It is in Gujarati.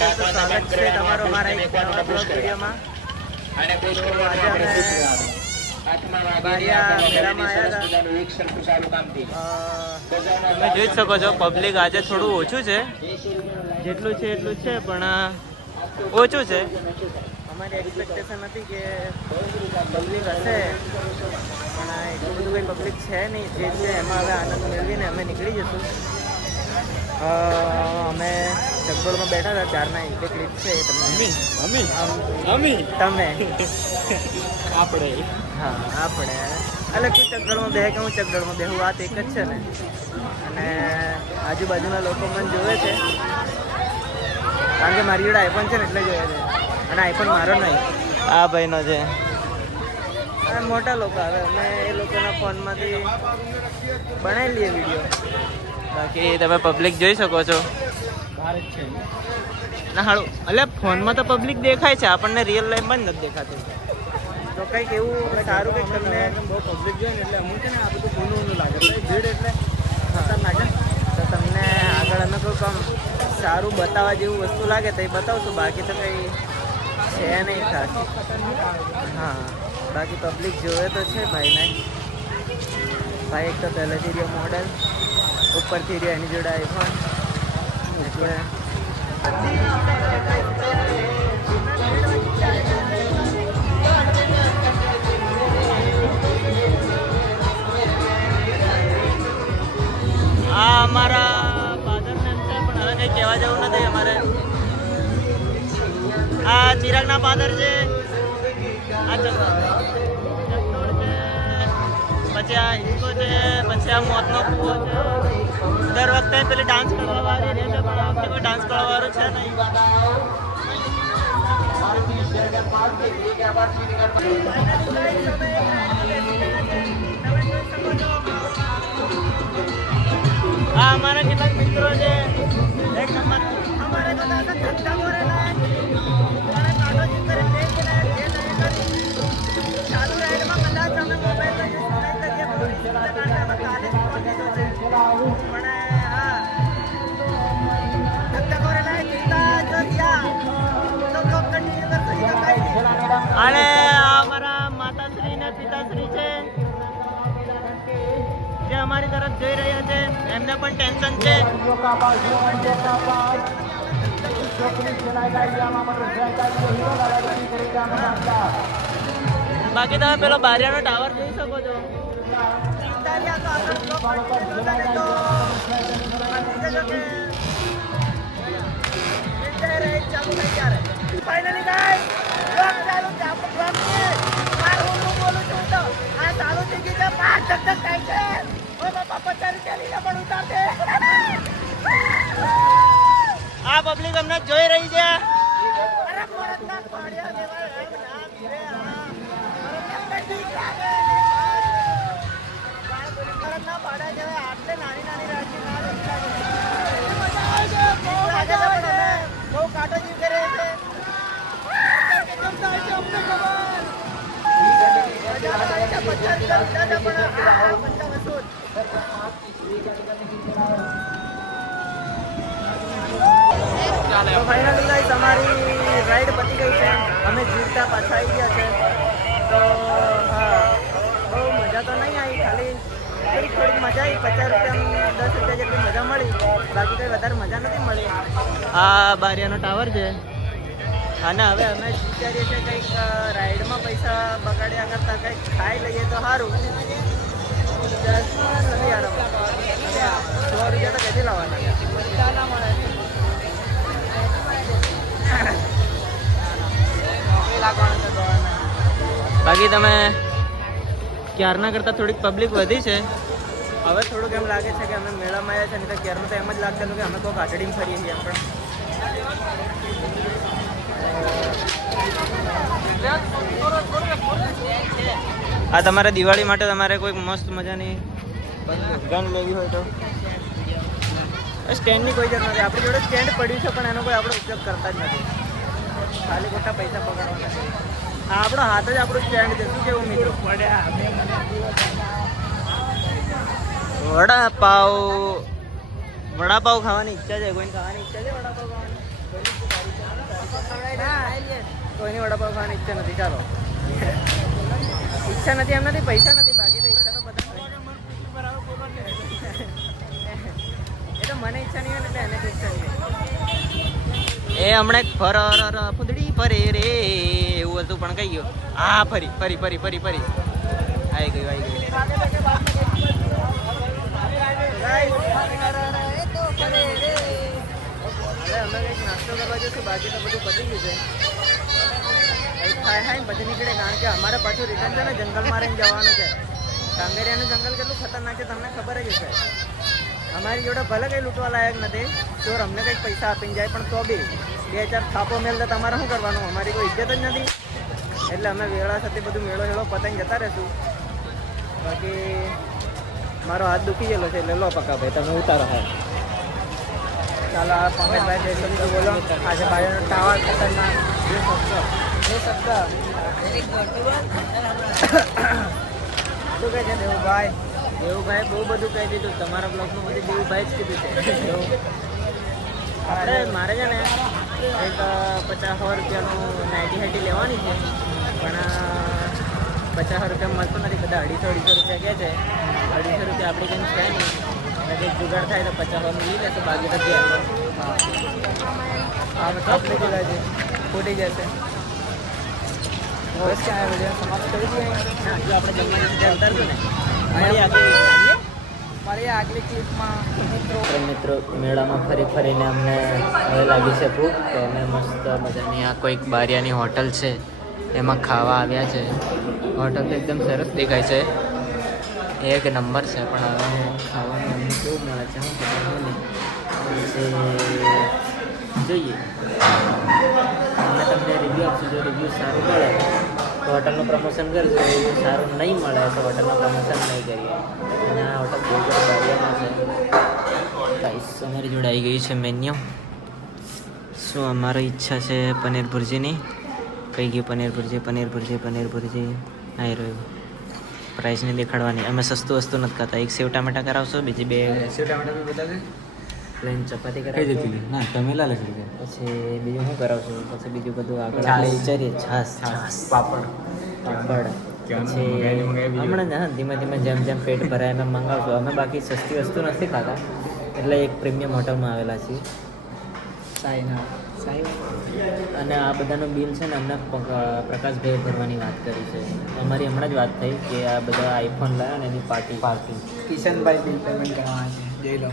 દોસ્તો, સ્વાગત છે તમારો અમારા એક નવા બ્લોગ વિડીયોમાં. આજે અમે બારિયા મેળામાં આવ્યા હતા. તમે જોઈ શકો છો પબ્લિક આજે થોડું ઓછું છે, જેટલું છે એટલું છે પણ ઓછું છે. અમારી એક્સપેક્ટેશન હતી કે પબ્લિક હશે પણ એટલું બધું કંઈ પબ્લિક છે નહીં. જે છે એમાં હવે આનંદ મેળવીને અમે નીકળી જશું. અમે ચકડોળમાં બેઠા હતા, ચારના એક ક્લિપ છે તમને તમે આપણે હા આપણે એટલે તું ચકડોળમાં બેહે કે હું ચકડોળમાં બેહું, વાત એક જ છે ને. અને આજુબાજુના લોકો મને જોવે છે કારણ કે મારી જોડે આઈફોન છે ને એટલે જોવે છે. અને આઈફોન મારો નહીં, આ ભાઈનો છે. મોટા લોકો આવે, અમે એ લોકોના ફોનમાંથી બનાવી લઈએ વિડીયો. બાકી તમે પબ્લિક જોઈ શકો છો ના હાળું. એટલે ફોનમાં તો પબ્લિક દેખાય છે, આપણને રિયલ લાઈફમાં જ નથી દેખાતું. તો કંઈક એવું સારું કંઈક તમને બહુ પબ્લિક જોઈએ ને એટલે અમુક છે ને આ બધું ઊનું લાગે ભીડ એટલે ખતરનાક. તો તમને આગળ અમે કોઈ કામ સારું બતાવવા જેવું વસ્તુ લાગે તો એ બતાવશું. બાકી તો કંઈ છે નહીં ખાસ. હા બાકી પબ્લિક જોવે તો છે ભાઈને. ભાઈ એક તો પહેલેથી રહ્યો મોડેલ, ઉપરથી રહ્યો એની જોડે આઈફોન. એટલે આ અમારા ફાધર નેમ છે પણ હવે કંઈ કહેવા જેવું નથી અમારે. આ ચિરાગના ફાધર છે, આ ચકડોળ છે, પછી આ હિંચકો છે, પછી આ મોતનો કૂવો છે. દર વખતે પેલી ડાન્સ કરવા વાળી રહે છે પણ આ વખતે કોઈ ડાન્સ કરવા વાળું છે નહીં. આ અમારા કેટલાક મિત્રો છે, એક નંબર અમારે તો ધંધા બોરેલા ચાલુ રાઈડમાં કદાચ અમે મોબાઈલ અને અમારા માતાશ્રી ને પિતાશ્રી છે જે અમારી તરફ જોઈ રહ્યા છે, એમને પણ ટેન્શન છે. બાકી તમે પેલો બારિયાનો ટાવર જોઈ શકો છો. ફાઇનલી ગાઈસ બ્લોગ ચાલુ છે. આપણો બ્લોગ છે હું બોલું છું તો આ ચાલુ થઈ ગઈ છે. 5 ધક થાય છે. ઓ બાપા 50 રૂપિયા લીધા પણ ઉતાર દે. આ પબ્લિક અમને જોઈ રહી છે. અરે મોરતના પાડ્યા દેવા એમ ના ભીરે આ મોરતના ઠીક લાગે. મોરતના પાડ્યા જેવા આટલે નાની નાની રાજી ના દેખાય. મજા આવે છે, બહુ મજા આવે છે. બહુ કાટો જીવ કરે છે. કેમ થાય છે અમને ખબર. મજા આવે છે. 50 રૂપિયા લીધા પણ આ 50 વસૂલ. તો ફાઇનલી ગાઈસ અમારી રાઈડ પતી ગઈ છે. અમે જીવતા પાછા આવી ગયા છે. તો હા બહુ મજા તો નહીં આવી, ખાલી થોડીક મજા આવી. 50 રૂપિયા 10 રૂપિયા જેટલી મજા મળી, બાકી કંઈ વધારે મજા નથી મળી. આ બારિયાનો ટાવર છે અને હવે અમે વિચારીએ છીએ કંઈક રાઈડમાં પૈસા બગાડ્યા કરતાં કંઈક ખાઈ લઈએ તો સારું. નથી યાર 100 રૂપિયા તો ક્યાંથી લાવવાના, પૈસા ના મળે. બાકી તમે ક્યારના કરતાં થોડીક પબ્લિક વધી છે. હવે થોડુંક એમ લાગે છે કે અમે મેળામાં આવ્યા છે, નહીં તો ક્યારનું તો એમ જ લાગતું હતું કે અમે કોઈ ગાડીમાં ફરીએ છીએ. આ તમારે દિવાળી માટે તમારે કોઈક મસ્ત મજાની ગન લેવી હોય તો સ્ટેન્ડની કોઈ જરૂર નથી. આપણી જોડે સ્ટેન્ડ પડ્યું છે પણ એનો કોઈ આપણે ઉપયોગ કરતા જ નથી. ખાલી ખોટા પૈસા પકડવાના છે. હા આપણો હાથ જ આપણું સ્ટેન્ડ છે. શું કેવું મિત્રો? વડાપાવ ખાવાની ઈચ્છા છે. કોઈને ખાવાની ઈચ્છા છે વડાપાવ ખાવાની? કોઈની વડાપાવ ખાવાની ઈચ્છા નથી. ચાલો, ઈચ્છા નથી એમ નથી, પૈસા નથી, બાકી તો ઈચ્છા તો બધા એ તો મને ઈચ્છા નહીં હોય ને એટલે એને જ ઈચ્છા નહીં. એ હમણાં એક ફૂદડી ફરે રે એવું હતું પણ કઈ ગયું. હા ફરી આવી ગયું. હવે અમે કંઈક નાસ્તો કરવા જઈશું, બાકી તો બધું પતી ગયું છે. કંઈક ખાય ને પછી નીકળે, કારણ કે અમારે પાછું રિટર્ન છે ને જંગલમાં રહીને જવાનું છે. કાંગેરિયાનું જંગલ કેટલું ખતરનાક છે તમને ખબર જ હશે. અમારી જોડે ભલે કંઈ લૂંટવા લાયક નથી, ચોર અમને કંઈક પૈસા આપીને જાય, પણ તો બી 2-4 થાપો મેળતા તમારે શું કરવાનું? અમારી કોઈ ઇજ્જત જ નથી. એટલે અમે વેળા સાથે બધું મેળો પતાઈને જતા રહીશું. બાકી મારો હાથ દુખી ગયેલો છે એટલે લો પકા ભાઈ તમે ઉતારો. હા ચાલો, આ પંકજભાઈ જય શબ્દ બોલો. આજે ભાઈનો ટાવર ખતરનાક શું કહે છે દેવુભાઈ? દેવુભાઈ બહુ બધું કહી દીધું તમારા બ્લોગમાં, બધી દેવુભાઈ જ કીધું છે. આપણે મારે છે ને એક 50-100 રૂપિયાનું નાઇટી લેવાની છે, પણ 50 રૂપિયા મળતું નથી. બધા 250 રૂપિયા કહે છે. 250 રૂપિયા આપણી કંઈ છે નહીં, એટલે કંઈક જુગાડ થાય તો 50 લઈ લેશે, બાકી તો ગયા. હા આપણે કેટલા છે ખોટી જશે. બસ ક્યાં વિડીયો સમાપ્ત કરી દઈએ. હા જો આપણે જમવાની ઉતારશું ને મારી આગલી ક્લિપમાં. મિત્રો મેળામાં ફરીને અમને હવે લાગી છે ભૂખ, તો અમે મસ્ત મજાની આ કોઈક બારિયાની હોટલ છે એમાં ખાવા આવ્યા છે. હોટલ તો એકદમ સરસ દેખાય છે, એક નંબર છે, પણ હવે ખાવાનું અમને કેવું મળે છે હું ખબર નહીં. જોઈએ અમે તમને રિવ્યૂ આપશું. જો રિવ્યૂ સારું મળે તો હોટલનું પ્રમોશન કરજો, રિવ્યૂ સારું નહીં મળે તો હોટલનું પ્રમોશન નહીં કરીએ. અને આ હોટલ બહુ બારિયામાં છે. ગાઈસ અમારી જોડે આવી ગયું છે મેન્યુ. શું અમારી ઈચ્છા છે પનીર ભુરજીની. કઈ ગયું પનીર ભુરજી આવી રહ્યું. પ્રાઇસ નહીં દેખાડવાની, અમે સસ્તું વસ્તુ નથી ખાતા. એક સેવ ટામેટા કરાવશો, બીજી 2 સેવ ટામેટા બતાવે, પ્લેન ચપાતી કરાવી ના ટમેલા લખી દે. પછી બીજું શું કરાવશું? પછી બીજું બધું આગળ વિચારીએ. છાસ પાપડ પછી હમણાં હા ધીમે જેમ પેટ ભરાય એમ મંગાવશું અમે. બાકી સસ્તી વસ્તુ નથી ખાતા, એટલે એક પ્રીમિયમ હોટલમાં આવેલા છીએ સાઈ. અને આ બધાનું બિલ છે ને અમને પ્રકાશભાઈ ભરવાની વાત કરી છે. અમારી હમણાં જ વાત થઈ કે આ બધા આઈફોન લાવ્યા ને એની પાર્ટી કિશનભાઈ બિલ પેમેન્ટ કરવાના છે. જઈ લો.